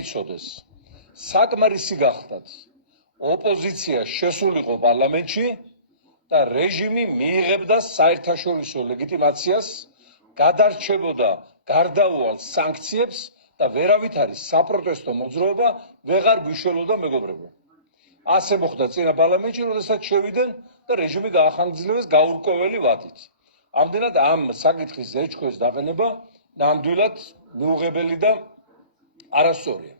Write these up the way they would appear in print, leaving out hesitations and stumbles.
იცოდეს საკმარისი გახდათ ოპოზიცია შესულიყო პარლამენტში და რეჟიმი მიიღებდა საერთაშორისო ლეგიტიმაციას, გადარჩებოდა გარდაუვალ სანქციებს და ვერავითარი საპროტესტო მოძრაობა ვეღარ გვიშველოდა მეგობრებო. ასე მოხდა წინა პარლამენტში, როდესაც შევიდნენ და რეჟიმი გაახანგრძლივეს გაურკვეველი ვადით. ამდენად ამ საკითხის ზეჩქვის დაყენება ნამდვილად მიუღებელი და არასწორია.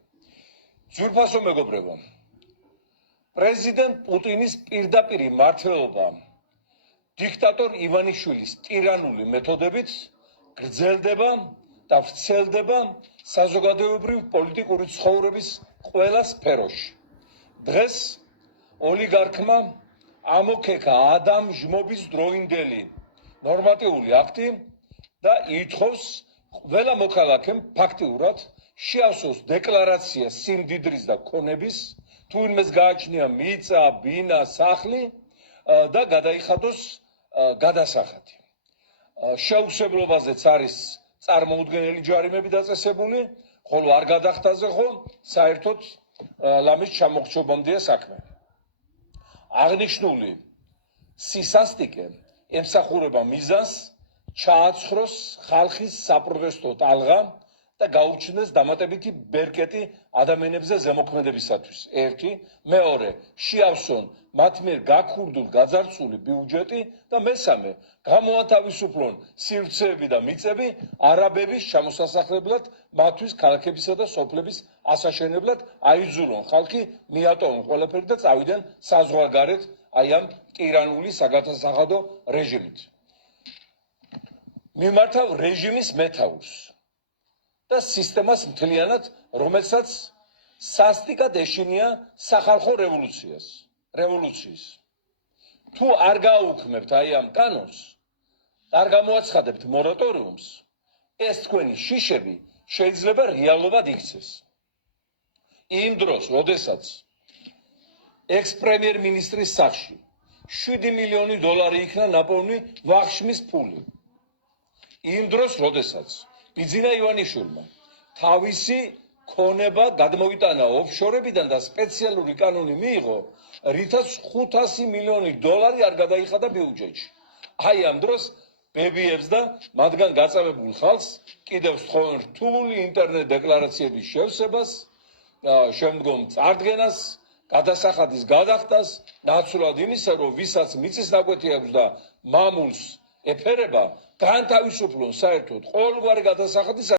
ძვირფასო მეგობრებო, პრეზიდენტ პუტინის პირდაპირ მმართველობა დიქტატორ ივანიშვილის ტირანული მეთოდებით გრძელდება და ვრცელდება საზოგადოებრივ პოლიტიკური ცხოვრების ყველა სფეროში. დღეს ოლიგარქმა ამოქექა ადამჟმობის დროინდელი ნორმატიული აქტი და ითხოვს ყველა მოქალაქემ ფაქტიურად შეავსოს დეკლარაცია სიმდიდრის და ქონების, თუ ვინმეს გააჩნია მიწა, ბინა, სახლი და გადაიხადოს გადასახადი. შეუცვლელობაზეც არის წარმოუდგენელი ჯარიმები დაწესებული, ხოლო არ გადახდაზე ხო საერთოდ ლამის ჩამოხრჩობამდეა საქმე. აღნიშნული სისასტიკე ემსახურება მიზანს ჩააცხროს ხალხის საპროტესტო ტალღა და გაუჩნდეს დამატებითი ბერკეტი ადამიანებზე ზემოქმედებისათვის. ერთი, მეორე, შეავსონ მათ მიერ გაქურდულ გაძარცვული ბიუჯეტი და მესამე, გამოათავისუფლონ სივრცეები და მიწები არაბების ჩამოსასახლებლად, მათთვის ქალაქებისა და სოფლების ასაშენებლად, აიძულონ ხალხი მიატოვონ ყველაფერი და წავიდნენ საზღვარგარეთ აი ამ ტირანული საგადასახადო რეჟიმით. მიმართავ რეჟიმის მეთაურს და სისტემას მთლიანად, რომელსაც სასტიკად ეშინია სახალხო რევოლუციის. თუ არ გააუქმებთ აი ამ კანონს, არ გამოაცხადებთ მორატორიუმს, ეს თქვენი შიშები შეიძლება რეალობად იქცეს. იმ დროს, როდესაც ექს-პრემიერ-მინისტრის სახლში 7 მილიონი დოლარი იქნა ნაპოვნი ვახშმის ფული. იმ დროს, როდესაც ბიძინა ივანიშვილმა თავისი ქონება გადმოიტანა ოფშორებიდან და სპეციალური კანონი მიიღო, რითაც 500 მილიონი დოლარი არ გადაიხადა ბიუჯეტში. აი ამ დროს ბებიებს და მათგან გაწევებულ ხალხს კიდევ სწხოვენ რთული ინტერნეტ დეკლარაციების შევსებას, შემდგომ წარდგენას, გადასახადის გადახდას, ნაცვლად იმისა, რომ ვისაც მიწის ნაკვეთი აქვს და მამულს ეფერება, განთავისუფლონ საერთოდ ყოველგვარი გადასახადის